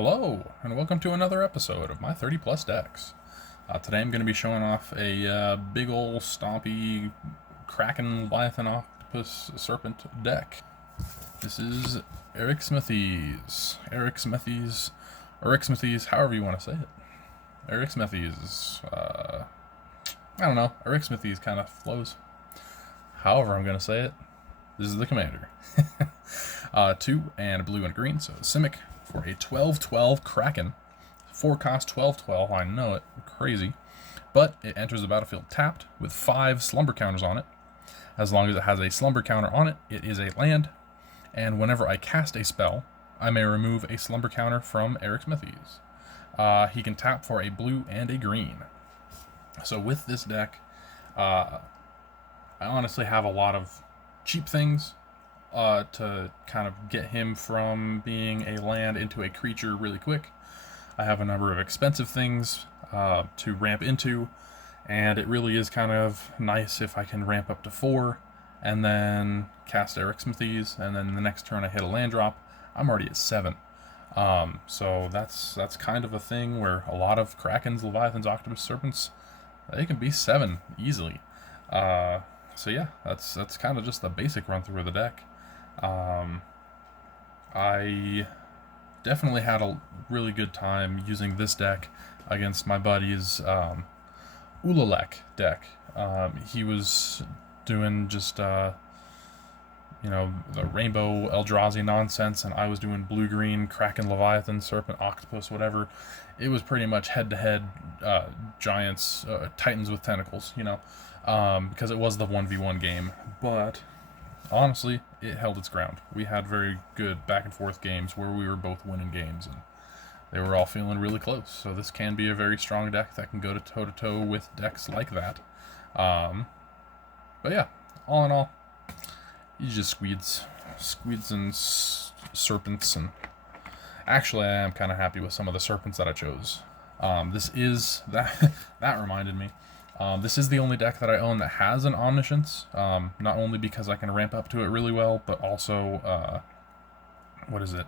Hello, and welcome to another episode of my 30 plus decks. Today I'm going to be showing off a big ol' stompy Kraken, Leviathan, Octopus, Serpent deck. This is Arixmethes, however you want to say it. Arixmethes, I don't know, Arixmethes kind of flows. However I'm going to say it, this is the commander. 2 and blue and green, so Simic for a 12/12 Kraken. 4 cost 12/12, I know it, crazy. But it enters the battlefield tapped with 5 slumber counters on it. As long as it has a slumber counter on it, it is a land. And whenever I cast a spell, I may remove a slumber counter from Arixmethes. He can tap for a blue and a green. So with this deck, I honestly have a lot of cheap things to kind of get him from being a land into a creature really quick. I have a number of expensive things to ramp into, and it really is kind of nice if I can ramp up to 4 and then cast Arixmethes, and then the next turn I hit a land drop, I'm already at 7. So that's kind of a thing where a lot of Krakens, Leviathans, Octopuses, Serpents, they can be 7 easily. So yeah, that's kind of just the basic run through of the deck. I definitely had a really good time using this deck against my buddy's Ulalek deck. He was doing just the Rainbow Eldrazi nonsense, and I was doing blue-green Kraken, Leviathan, Serpent, Octopus, whatever. It was pretty much head-to-head giants, titans with tentacles, because it was the 1v1 game. But honestly, it held its ground. We had very good back-and-forth games where we were both winning games, and they were all feeling really close. So this can be a very strong deck that can go to toe-to-toe with decks like that. But yeah, all in all, you just squeeds and serpents, and actually I am kind of happy with some of the serpents that I chose. This is that reminded me. This is the only deck that I own that has an Omniscience, not only because I can ramp up to it really well, but also, what is it?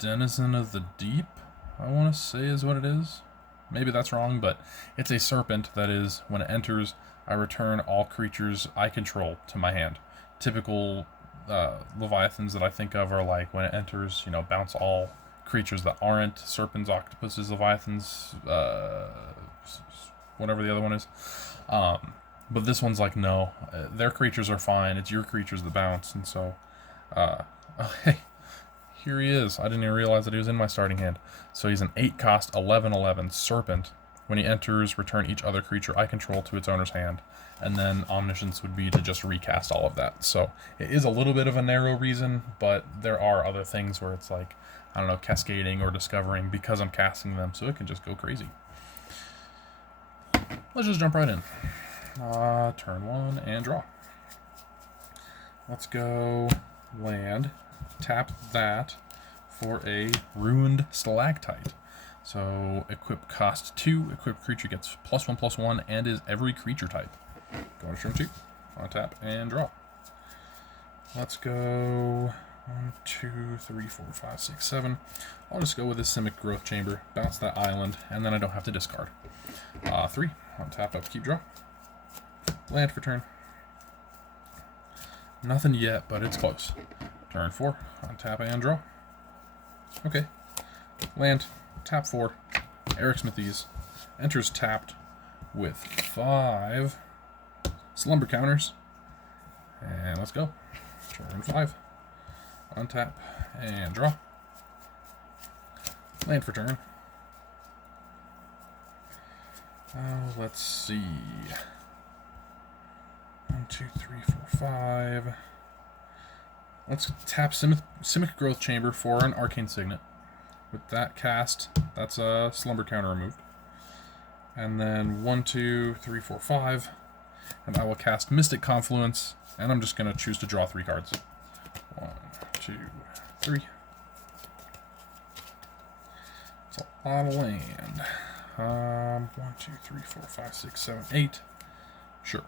Denizen of the Deep, I want to say is what it is. Maybe that's wrong, but it's a serpent that is, when it enters, I return all creatures I control to my hand. Typical Leviathans that I think of are like, when it enters, bounce all creatures that aren't Serpents, Octopuses, Leviathans, whatever the other one is. But this one's like, no, their creatures are fine. It's your creatures that bounce. And so, oh, hey, here he is. I didn't even realize that he was in my starting hand. So he's an 8 cost 11/11 Serpent. When he enters, return each other creature I control to its owner's hand. And then Omniscience would be to just recast all of that. So it is a little bit of a narrow reason, but there are other things where it's like, I don't know, cascading or discovering because I'm casting them, so it can just go crazy. Let's just jump right in. Turn 1 and draw. Let's go land. Tap that for a ruined stalactite. So equip cost 2. Equip creature gets +1/+1 and is every creature type. Go to turn 2. On tap and draw. Let's go 1, 2, 3, 4, 5, 6, 7. I'll just go with this Simic Growth Chamber, bounce that island, and then I don't have to discard. 3. On tap, upkeep, draw. Land for turn. Nothing yet, but it's close. Turn 4. On tap and draw. Okay. Land. Tap 4. Arixmethes. Enters tapped with 5 slumber counters. And let's go. Turn 5. Untap and draw. Land for turn. Let's see. 1, 2, 3, 4, 5. Let's tap Simic Growth Chamber for an Arcane Signet. With that cast, that's a slumber counter removed. And then 1, 2, 3, 4, 5. And I will cast Mystic Confluence, and I'm just going to choose to draw 3 cards. 1, 2, 3. It's a lot of land. 1, 2, 3, 4, 5, 6, 7, 8. Sure.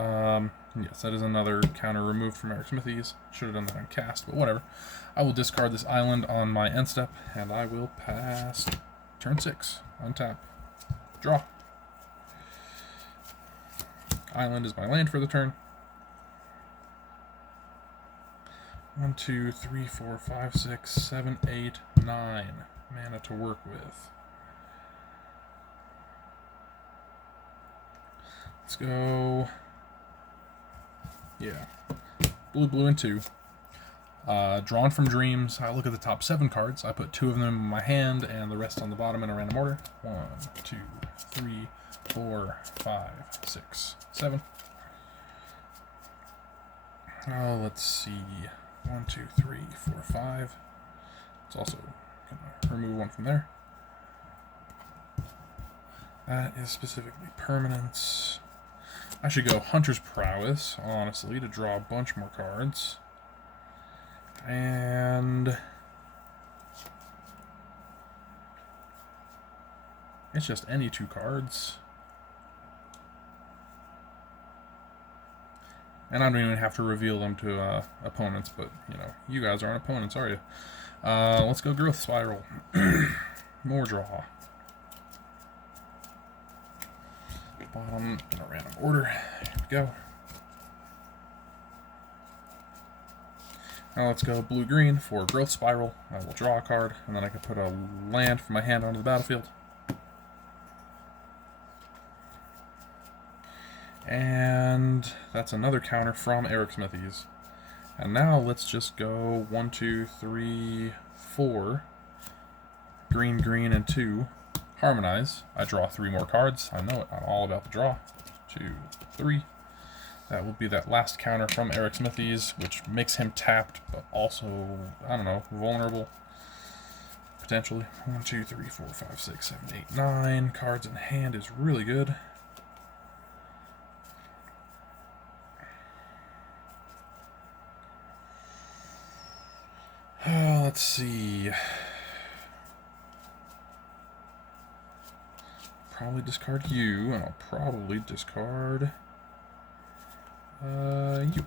Yes, that is another counter removed from Arixmethes. Should have done that on cast, but whatever. I will discard this island on my end step, and I will pass turn 6. Untap. Draw. Island is my land for the turn. 1, 2, 3, 4, 5, 6, 7, 8, 9 mana to work with. Let's go. Yeah. Blue, blue, and 2. Drawn from Dreams. I look at the top 7 cards. I put 2 of them in my hand and the rest on the bottom in a random order. 1, 2, 3, 4, 5, 6, 7. Oh, let's see. 1, 2, 3, 4, 5. Let's also remove 1 from there. That is specifically permanence. I should go Hunter's Prowess, honestly, to draw a bunch more cards. And it's just any 2 cards. And I don't even have to reveal them to opponents, but, you know, you guys aren't opponents, are you? Let's go Growth Spiral. More draw. Bottom in a random order. Here we go. Now let's go blue-green for Growth Spiral. I will draw a card, and then I can put a land from my hand onto the battlefield. And that's another counter from Arixmethes. And now let's just go 1, 2, 3, 4. Green, green, and 2. Harmonize. I draw 3 more cards. I know it. I'm all about the draw. 2, 3. That will be that last counter from Arixmethes, which makes him tapped, but also, I don't know, vulnerable. Potentially. 1, 2, 3, 4, 5, 6, 7, 8, 9. Cards in hand is really good. Let's see. Probably discard you, and I'll probably discard you.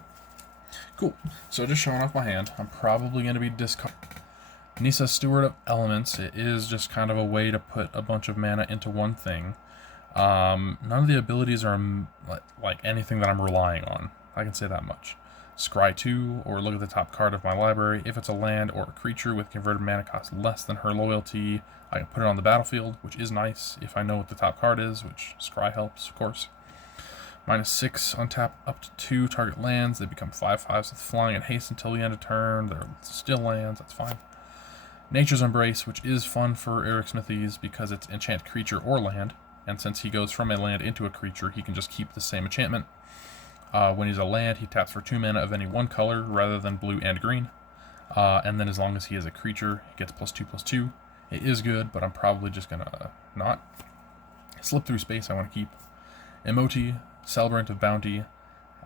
Cool. So just showing off my hand, I'm probably going to be discard Nissa, Steward of Elements. It is just kind of a way to put a bunch of mana into one thing. None of the abilities are like anything that I'm relying on. I can say that much. Scry 2, or look at the top card of my library. If it's a land or a creature with converted mana cost less than her loyalty, I can put it on the battlefield, which is nice if I know what the top card is, which Scry helps, of course. -6, untap up to 2 target lands. They become 5/5s with flying and haste until the end of turn. They're still lands, that's fine. Nature's Embrace, which is fun for Arixmethes because it's enchant creature or land, and since he goes from a land into a creature, he can just keep the same enchantment. When he's a land, he taps for 2 mana of any one color rather than blue and green. And then as long as he is a creature, he gets +2/+2. It is good, but I'm probably just going to not. Slip Through Space I want to keep. Emoti, Celebrant of Bounty,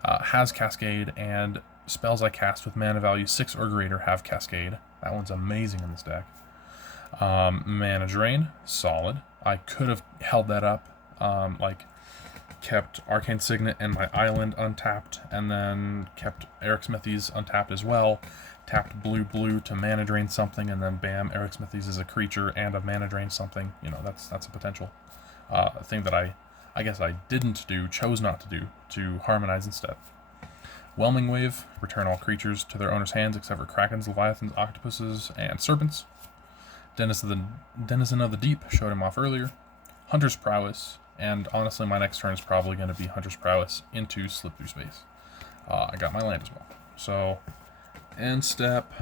has Cascade, and spells I cast with mana value 6 or greater have Cascade. That one's amazing in this deck. Mana Drain, solid. I could have held that up, kept Arcane Signet and my island untapped, and then kept Arixmethes untapped as well. Tapped blue to mana drain something, and then bam, Arixmethes is a creature and a mana drain something. You know, that's a potential thing that I guess I didn't do, chose not to do, to harmonize instead. Whelming Wave, return all creatures to their owner's hands except for Krakens, Leviathans, Octopuses, and Serpents. Denizen of the Deep, showed him off earlier. Hunter's Prowess, and honestly my next turn is probably going to be Hunter's Prowess into Slip Through Space. I got my land as well. So, end step,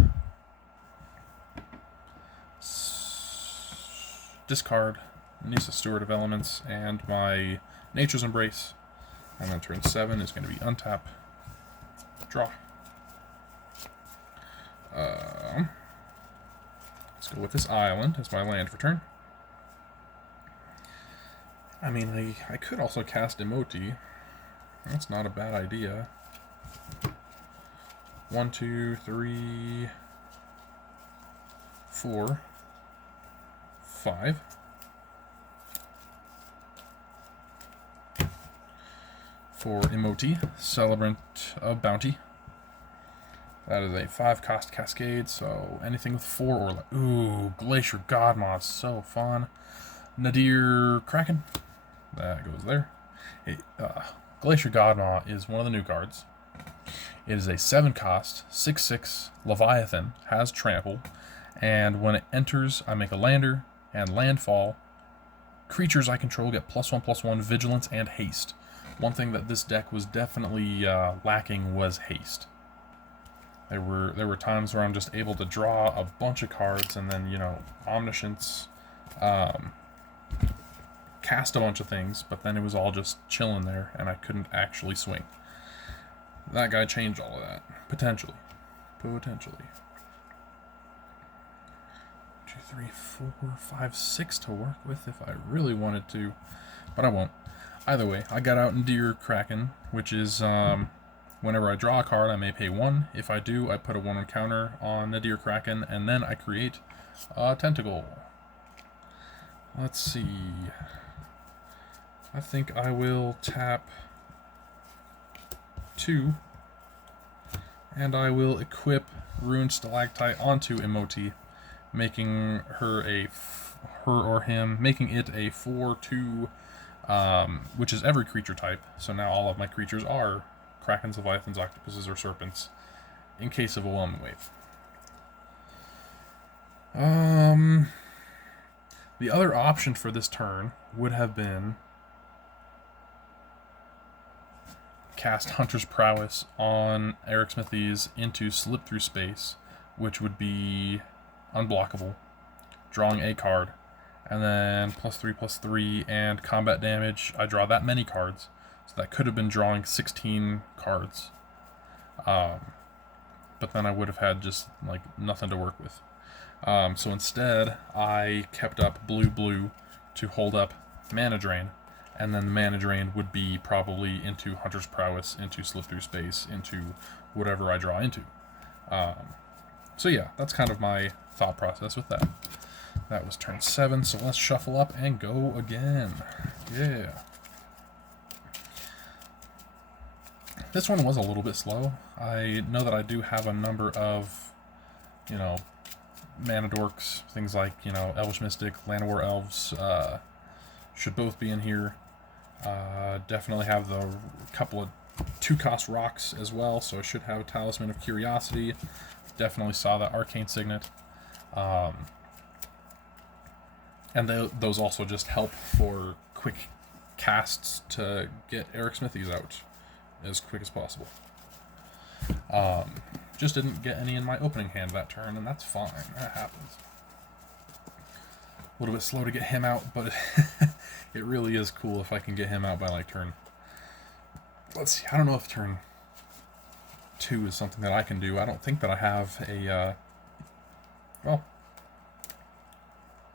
discard Nissa, Steward of Elements, and my Nature's Embrace. And then turn 7 is going to be untap, draw. Let's go with this island as my land for turn. I mean, I could also cast Emoti. That's not a bad idea. 1, 2, 3, 4, 5. For Emoti, Celebrant of Bounty. That is a 5-cost Cascade, so anything with 4 or less. Ooh, Glacier Godmaw, so fun. Nadir Kraken, that goes there. Glacier Godmaw is one of the new cards. It is a 7-cost, 6/6 Leviathan, has trample, and when it enters, I make a lander and landfall. Creatures I control get +1/+1 vigilance and haste. One thing that this deck was definitely lacking was haste. There were times where I'm just able to draw a bunch of cards and then, you know, Omniscience, cast a bunch of things, but then it was all just chilling there and I couldn't actually swing. That guy changed all of that. Potentially. 2, 3, 4, 5, 6 to work with if I really wanted to, but I won't. Either way, I got out Nadir Kraken, which is whenever I draw a card, I may pay 1. If I do, I put a 1 counter on Nadir Kraken, and then I create a Tentacle. Let's see. I think I will tap 2, and I will equip Ruined Stalactite onto Emoti, making making it a 4/2, which is every creature type. So now all of my creatures are Krakens, Leviathans, Octopuses, or Serpents, in case of a Whelming Wave. The other option for this turn would have been cast Hunter's Prowess on Arixmethes into Slip Through Space, which would be unblockable, drawing a card, and then +3/+3 and combat damage. I draw that many cards. So that could have been drawing 16 cards. But then I would have had just like nothing to work with. So instead, I kept up blue to hold up Mana Drain. And then the Mana Drain would be probably into Hunter's Prowess, into Slip Through Space, into whatever I draw into. So yeah, that's kind of my thought process with that. That was turn 7, so let's shuffle up and go again. Yeah. This one was a little bit slow. I know that I do have a number of, you know, Mana Dorks, things like, you know, Elvish Mystic, Land of War Elves, should both be in here. Definitely have the couple of 2-cost rocks as well, so I should have a Talisman of Curiosity. Definitely saw that Arcane Signet. And those also just help for quick casts to get Arixmethes out as quick as possible. Just didn't get any in my opening hand that turn, and that's fine. That happens. A little bit slow to get him out, but it really is cool if I can get him out by like turn. Let's see. I don't know if turn 2 is something that I can do. I don't think that I have a. Well,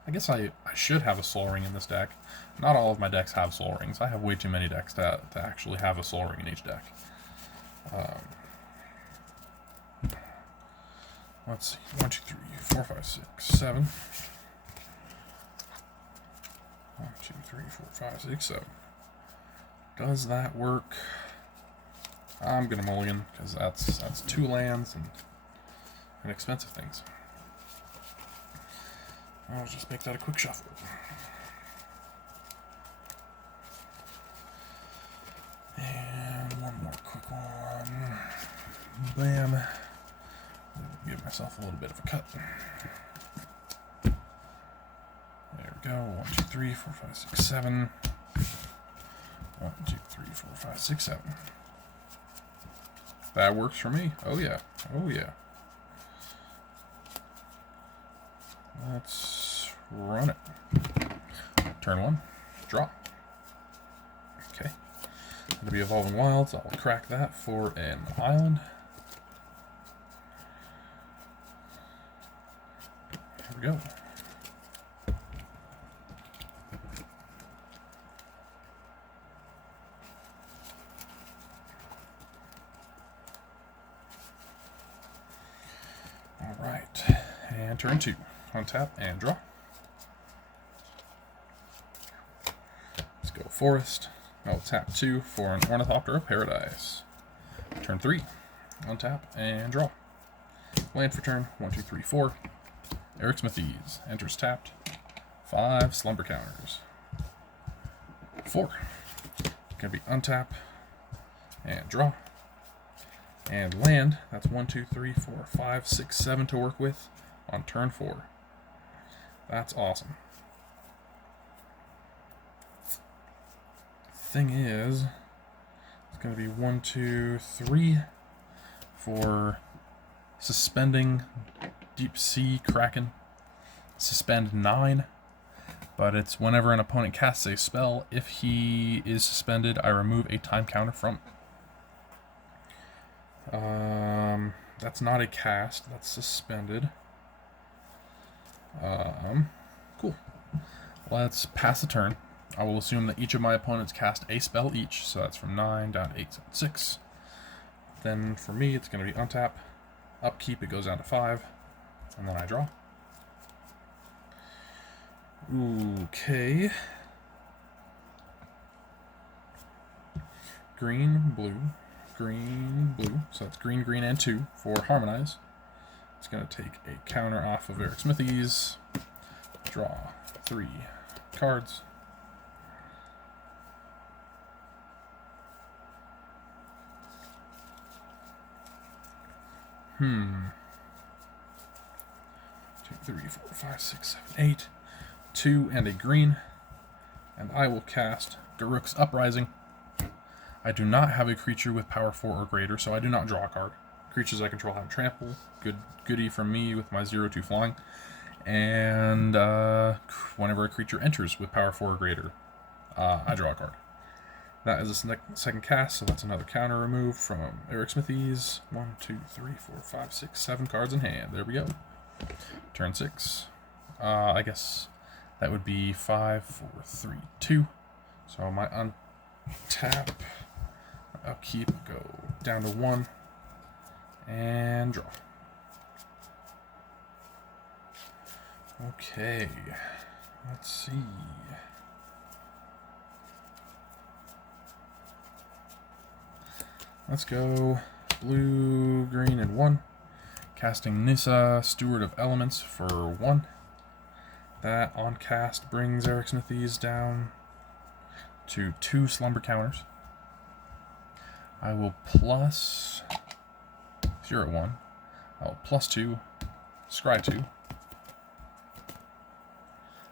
I guess I should have a Soul Ring in this deck. Not all of my decks have Soul Rings. I have way too many decks to actually have a Soul Ring in each deck. Let's see. 1, 2, 3, 4, 5, 6, 7. 1, 2, 3, 4, 5, 6, 7. Does that work? I'm gonna mulligan because that's 2 lands and expensive things. I'll just make that a quick shuffle. And one more quick one. Bam. Give myself a little bit of a cut. There we go. 1, 2, 3, 4, 5, 6, 7. 1, 2, 3, 4, 5, 6, 7. That works for me. Oh yeah. Oh yeah. Let's run it. Turn 1. Draw. Okay. Going to be Evolving Wilds. I'll crack that for an island. Here we go. All right. And turn 2. Untap and draw. Let's go Forest. I'll tap 2 for an Ornithopter of Paradise. Turn 3. Untap and draw. Land for turn 1, 2, 3, 4. Arixmethes enters tapped. 5 slumber counters. 4. Gonna be untap and draw. And land. That's 1, 2, 3, 4, 5, 6, 7 to work with on turn 4. That's awesome. Thing is, it's going to be 1, 2, 3 for suspending Deep Sea Kraken. Suspend 9, but it's whenever an opponent casts a spell, if he is suspended, I remove a time counter from it. That's not a cast, that's suspended. Cool. Let's pass the turn. I will assume that each of my opponents cast a spell each, so that's from 9 down to 8, 7, 6. Then for me, it's going to be untap, upkeep, it goes down to 5, and then I draw. Okay. Green, blue, so that's green, green, and 2 for Harmonize. It's going to take a counter off of Arixmethes, draw 3 cards. Two, 3, 4, 5, 6, 7, 8. 2 and a green. And I will cast Garruk's Uprising. I do not have a creature with power 4 or greater, so I do not draw a card. Creatures I control have trample. Goodie from me with my 0-2 flying. And whenever a creature enters with power 4 or greater, I draw a card. That is a second cast, so that's another counter removed from Arixmethes. 1, 2, 3, 4, 5, 6, 7 cards in hand. There we go. Turn 6. I guess that would be 5, 4, 3, 2. So my untap, upkeep, go down to 1, and draw. Okay, let's see. Let's go blue, green, and 1. Casting Nissa, Steward of Elements, for 1. That on cast brings Arixmethes down to 2 slumber counters. I will plus 0, 1. I will plus 2, scry 2.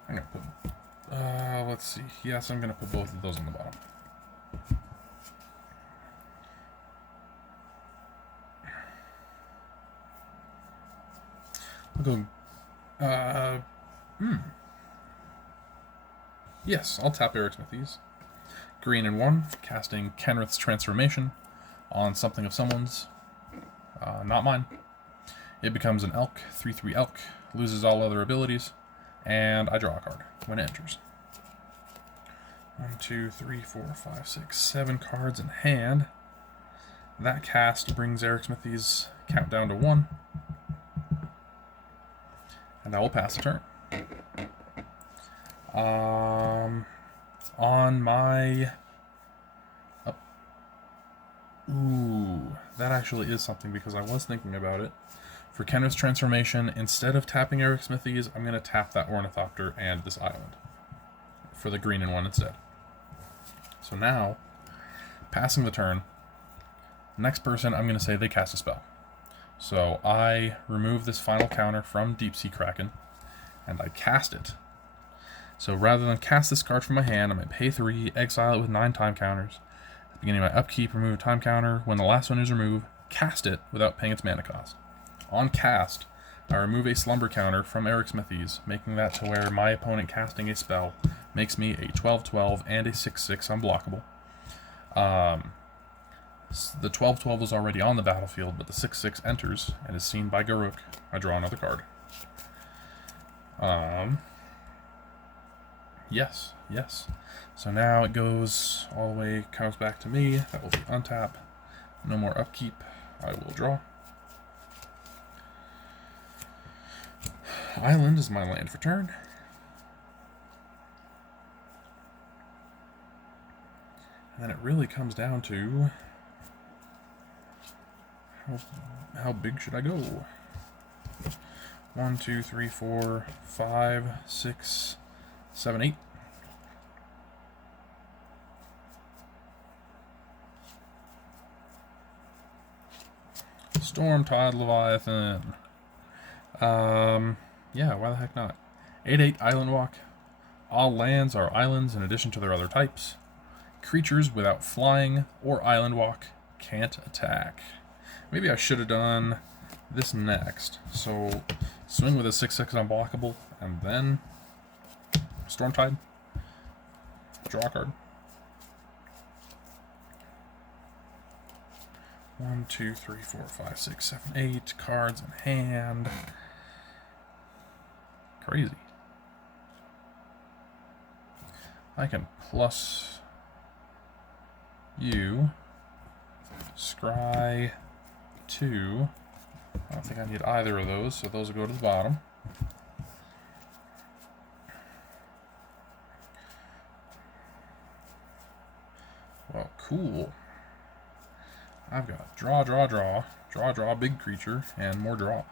I'm going to put, let's see. Yes, I'm going to put both of those on the bottom. I'll go, yes, I'll tap Arixmethes. Green and 1, casting Kenrith's Transformation on something of someone's, not mine. It becomes an elk, 3/3 elk, loses all other abilities, and I draw a card when it enters. 1, 2, 3, 4, 5, 6, 7 cards in hand. That cast brings Arixmethes' count down to 1. And I will pass the turn. On my... that actually is something because I was thinking about it. For Kenrith's Transformation, instead of tapping Arixmethes, I'm going to tap that Ornithopter and this island. For the green and 1 instead. So now, passing the turn, next person I'm going to say they cast a spell. So I remove this final counter from Deep Sea Kraken, and I cast it. So rather than cast this card from my hand, I'm going to pay 3, exile it with 9 time counters. At the beginning of my upkeep, remove a time counter. When the last one is removed, cast it without paying its mana cost. On cast, I remove a slumber counter from Arixmethes, making that to where my opponent casting a spell makes me a 12/12 and a 6/6 unblockable. The 12/12 was already on the battlefield, but the 6/6 enters and is seen by Garruk. I draw another card. Yes. So now it goes all the way, comes back to me. That will be untap. No more upkeep. I will draw. Island is my land for turn. And then it really comes down to how big should I go? 1, 2, 3, 4, 5, 6, 7, 8. Storm-Tide Leviathan. Yeah, why the heck not? 8/8 Island Walk. All lands are islands in addition to their other types. Creatures without flying or island walk can't attack. Maybe I should have done this next. So swing with a 6/6 unblockable, and then Stormtide. Draw a card. 1, 2, 3, 4, 5, 6, 7, 8 cards in hand. Crazy. I can plus you. Scry 2. I don't think I need either of those, so those will go to the bottom. Well, cool. I've got draw, big creature, and more draw.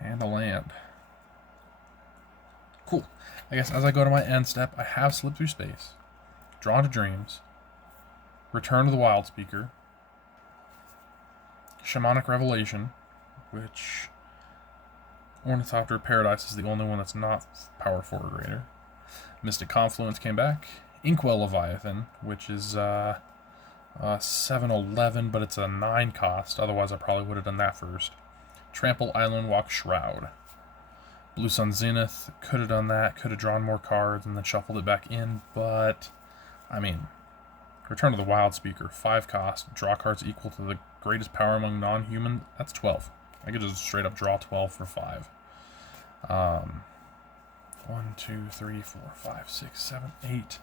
And a land. Cool. I guess as I go to my end step, I have Slip Through Space, Draw to Dreams, Return to the Wild Speaker, Shamanic Revelation, which Ornithopter Paradise is the only one that's not power 4 or greater. Mystic Confluence came back. Inkwell Leviathan, which is 7/11, but it's a 9 cost. Otherwise, I probably would have done that first. Trample Island Walk Shroud. Blue Sun Zenith, could have done that, could have drawn more cards and then shuffled it back in, but, I mean, Return to the Wild Speaker, 5 cost, draw cards equal to the greatest power among non-human, that's 12. I could just straight up draw 12 for 5. 1, 2, 3, 4, 5, 6, 7, 8.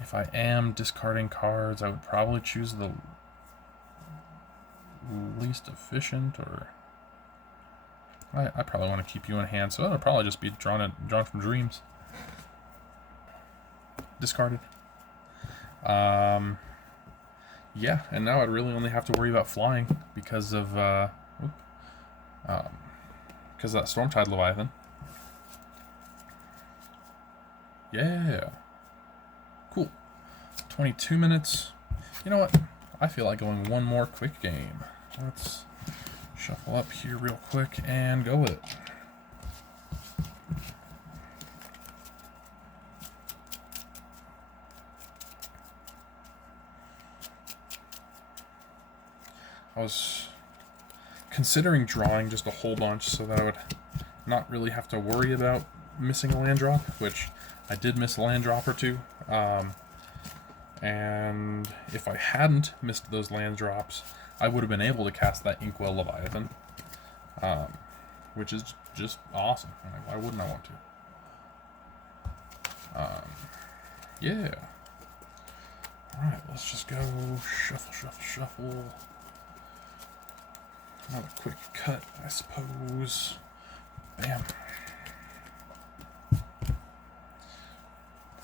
If I am discarding cards, I would probably choose the least efficient, or I probably want to keep you in hand, so it'll probably just be drawn from Dreams. Discarded. Yeah, and now I'd really only have to worry about flying because of that Stormtide Leviathan. Yeah. Cool. 22 minutes. You know what? I feel like going one more quick game. Let's shuffle up here real quick and go with it. I was considering drawing just a whole bunch so that I would not really have to worry about missing a land drop, which I did miss a land drop or two. And if I hadn't missed those land drops, I would have been able to cast that Inkwell Leviathan, which is just awesome. Why wouldn't I want to? Yeah. Alright, let's just go shuffle. Another quick cut, I suppose. Bam.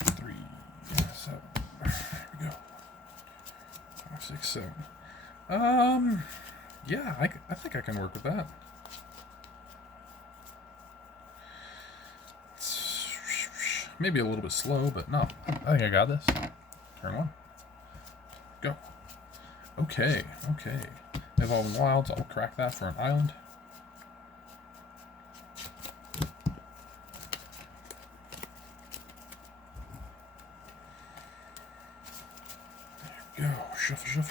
3, 7. Here we go. 5, 6, 7. Yeah, I think I can work with that. It's maybe a little bit slow, but no, I think I got this. Turn 1. Go. Okay. Evolving Wilds, I'll crack that for an island. There we go. Shuffle.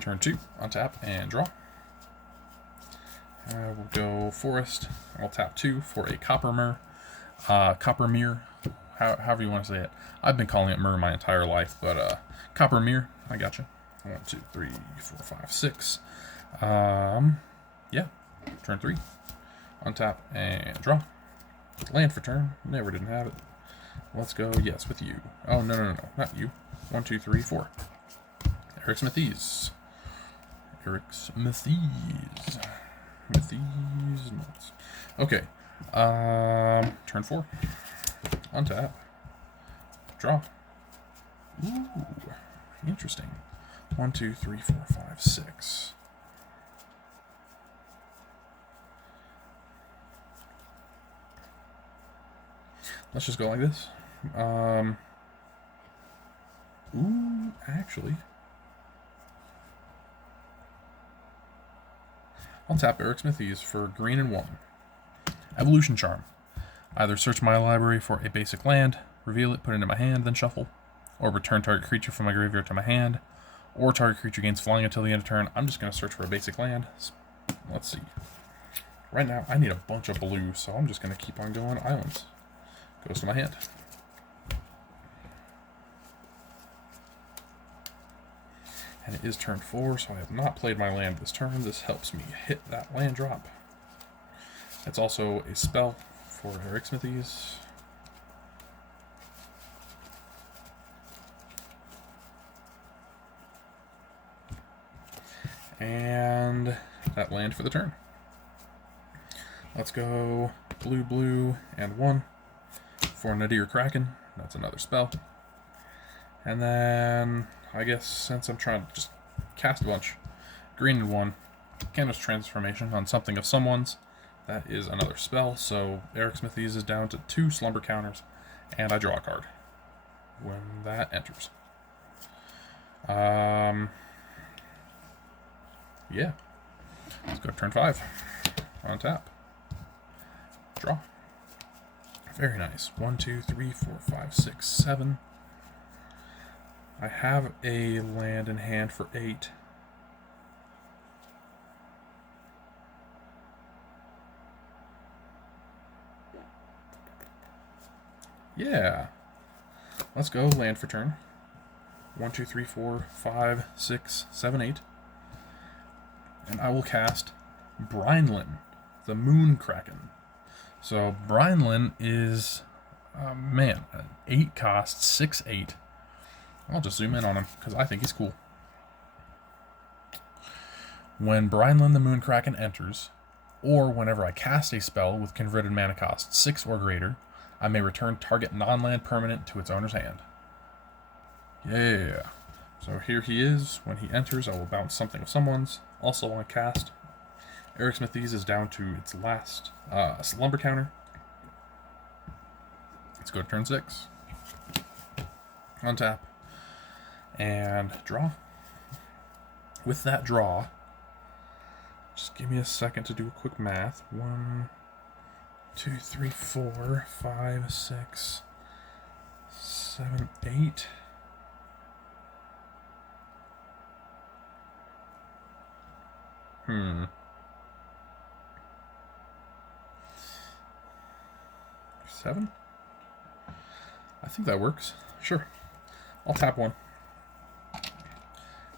Turn 2, untap and draw. We'll go Forest. I'll tap 2 for a Copper Mirror, however you want to say it. I've been calling it Mirror my entire life, but Copper Mirror, I gotcha. 1, 2, 3, 4, 5, 6. Yeah, turn 3. Untap and draw. Land for turn. Never didn't have it. Let's go, yes, with you. Oh, no, not you. 1, 2, 3, 4. Arixmethes. Arixmethes. Methes nuts. Okay. Turn 4. Untap. Draw. Ooh. Interesting. 1, 2, 3, 4, 5, 6. Let's just go like this. Ooh, actually. I'll tap Arixmethes for green and 1. Evolution Charm. Either search my library for a basic land, reveal it, put it into my hand, then shuffle, or return target creature from my graveyard to my hand, or target creature gains flying until the end of turn. I'm just going to search for a basic land. Let's see. Right now, I need a bunch of blue, so I'm just going to keep on going. Islands. Goes to my hand. And it is turn 4, so I have not played my land this turn. This helps me hit that land drop. It's also a spell for Arixmethes. And that land for the turn. Let's go blue, blue, and 1 for Nadir Kraken. That's another spell. And then, I guess, since I'm trying to just cast a bunch, green and 1, Canvas Transformation on something of someone's. That is another spell, so Arixmethes is down to 2 slumber counters, and I draw a card when that enters. Yeah. Let's go to turn 5. On tap. Draw. Very nice. 1, 2, 3, 4, 5, 6, 7. I have a land in hand for 8. Yeah. Let's go land for turn. 1, 2, 3, 4, 5, 6, 7, 8. And I will cast Brinelin, the Moon Kraken. So Brinelin is, man, an 8 cost, 6, 8. I'll just zoom in on him because I think he's cool. When Brinelin the Moon Kraken enters, or whenever I cast a spell with converted mana cost 6 or greater, I may return target non-land permanent to its owner's hand. Yeah. So here he is. When he enters, I will bounce something of someone's. Also on cast. Arixmethes is down to its last slumber counter. Let's go to turn 6. Untap. And draw. With that draw, just give me a second to do a quick math. 1, 2, 3, 4, 5, 6, 7, 8. Seven? I think that works. Sure. I'll tap 1.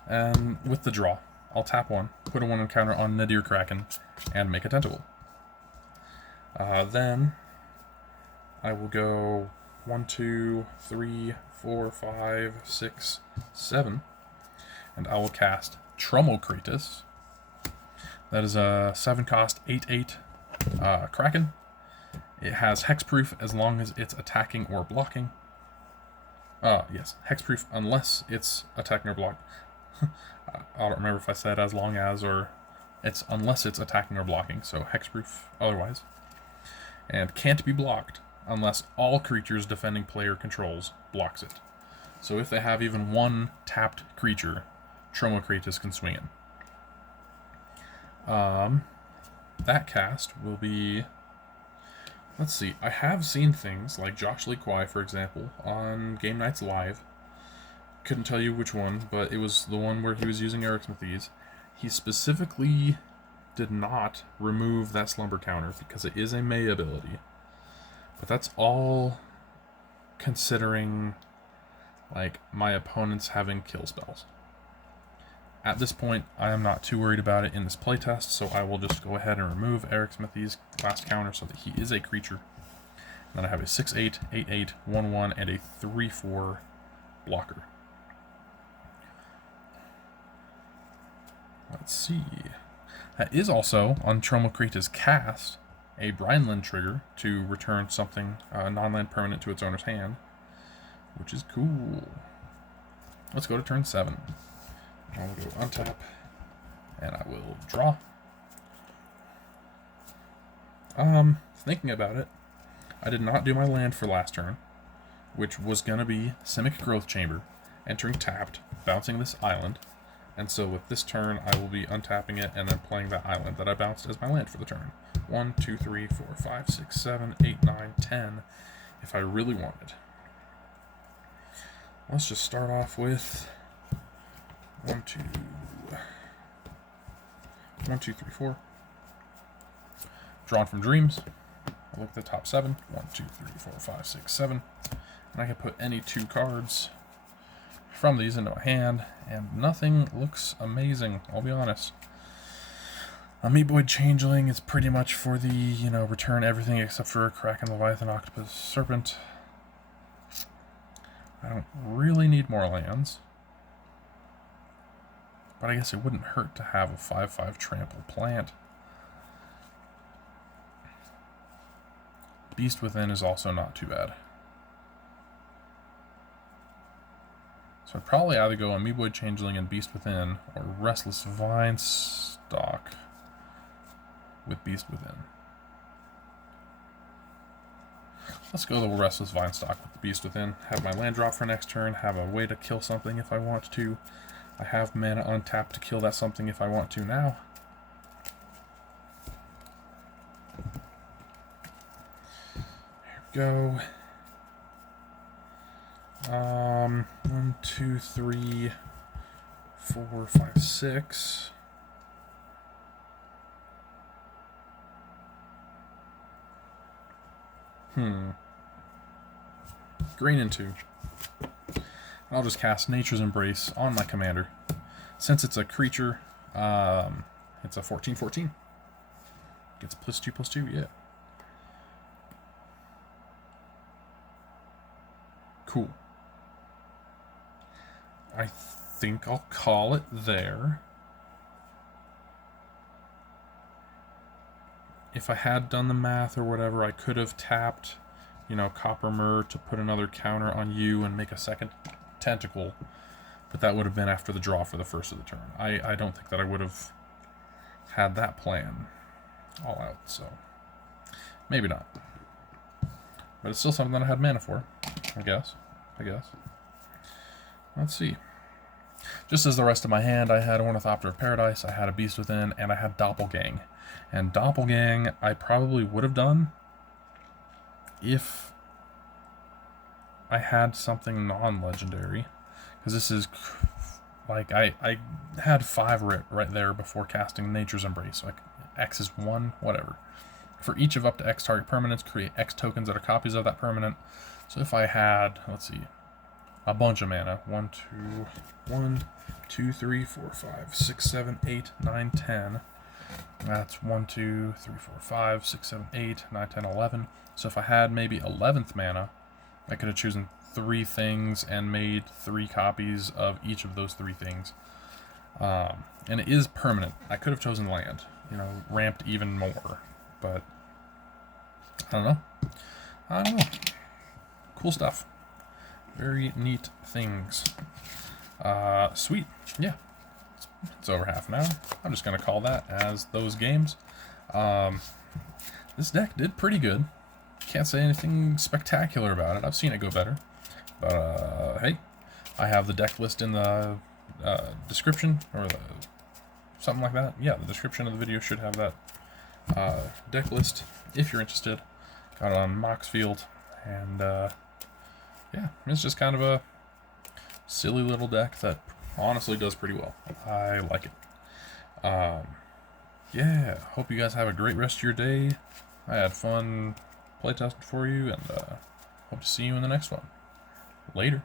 And with the draw, I'll tap 1, put a 1 counter on Nadir Kraken, and make a tentacle. Then I will go 1, 2, 3, 4, 5, 6, 7, and I will cast Octopuses. That is a 7 cost, 8, 8 Kraken. It has hexproof as long as it's attacking or blocking. Yes, hexproof unless it's attacking or blocking. I don't remember if I said as long as or it's unless it's attacking or blocking, so hexproof otherwise. And can't be blocked unless all creatures defending player controls blocks it. So if they have even one tapped creature, Octopuses can swing in. That cast will be... Let's see, I have seen things like Josh Lee Kwai, for example, on Game Nights Live. Couldn't tell you which one, but it was the one where he was using Arixmethes. He specifically did not remove that slumber counter because it is a May ability. But that's all considering like my opponents having kill spells. At this point, I am not too worried about it in this playtest, so I will just go ahead and remove Arixmethes' last counter so that he is a creature. And then I have a 6/8, 8/8, 1/1, and a 3/4 blocker. Let's see. That is also on Tromokrita's cast a Brineland trigger to return something non-land permanent to its owner's hand, which is cool. Let's go to turn 7. I will go untap, and I will draw. Thinking about it, I did not do my land for last turn, which was going to be Simic Growth Chamber, entering tapped, bouncing this island, and so with this turn I will be untapping it and then playing that island that I bounced as my land for the turn. 1, 2, 3, 4, 5, 6, 7, 8, 9, 10, if I really wanted. Let's just start off with 1, 2, 3, 4. Drawn from Dreams. I look at the top 7. 1, 2, 3, 4, 5, 6, 7. And I can put any 2 cards from these into my hand, and nothing looks amazing, I'll be honest. A Meatboy Changeling is pretty much for the, return everything except for Kraken, Leviathan, Octopus, Serpent. I don't really need more lands. But I guess it wouldn't hurt to have a 5/5 trample plant. Beast Within is also not too bad. So I'd probably either go Amoeboid Changeling and Beast Within, or Restless Vine Stock with Beast Within. Let's go the Restless Vine Stock with the Beast Within. Have my land drop for next turn, have a way to kill something if I want to. I have mana untapped to kill that something if I want to now. Go. 1, 2, 3, 4, 5, 6. Green and 2. I'll just cast Nature's Embrace on my commander. Since it's a creature, it's a 14/14. Gets +2/+2, yeah. Cool. I think I'll call it there. If I had done the math or whatever, I could have tapped, Copper Myrrh to put another counter on you and make a second tentacle, but that would have been after the draw for the first of the turn. I don't think that I would have had that plan all out, so maybe not. But it's still something that I had mana for, I guess. Let's see. Just as the rest of my hand, I had Ornithopter of Paradise, I had a Beast Within, and I had Doppelgang. And Doppelgang I probably would have done if I had something non-legendary. Because this is, like, I had 5 right there before casting Nature's Embrace. So X is 1, whatever. For each of up to X target permanents, create X tokens that are copies of that permanent. So if I had, let's see, a bunch of mana. 1, 2, 3, 4, 5, 6, 7, 8, 9, 10. That's 1, 2, 3, 4, 5, 6, 7, 8, 9, 10, 11. So if I had maybe 11th mana, I could have chosen 3 things and made 3 copies of each of those 3 things. And it is permanent. I could have chosen land, ramped even more. But I don't know. Cool stuff. Very neat things. Sweet. Yeah. It's over half an hour. I'm just going to call that as those games. This deck did pretty good. Can't say anything spectacular about it. I've seen it go better. But, hey, I have the deck list in the description, or something like that. Yeah, the description of the video should have that deck list if you're interested. Got it on Moxfield. And, yeah, it's just kind of a silly little deck that honestly does pretty well. I like it. Yeah, hope you guys have a great rest of your day. I had fun playtesting for you, and hope to see you in the next one. Later.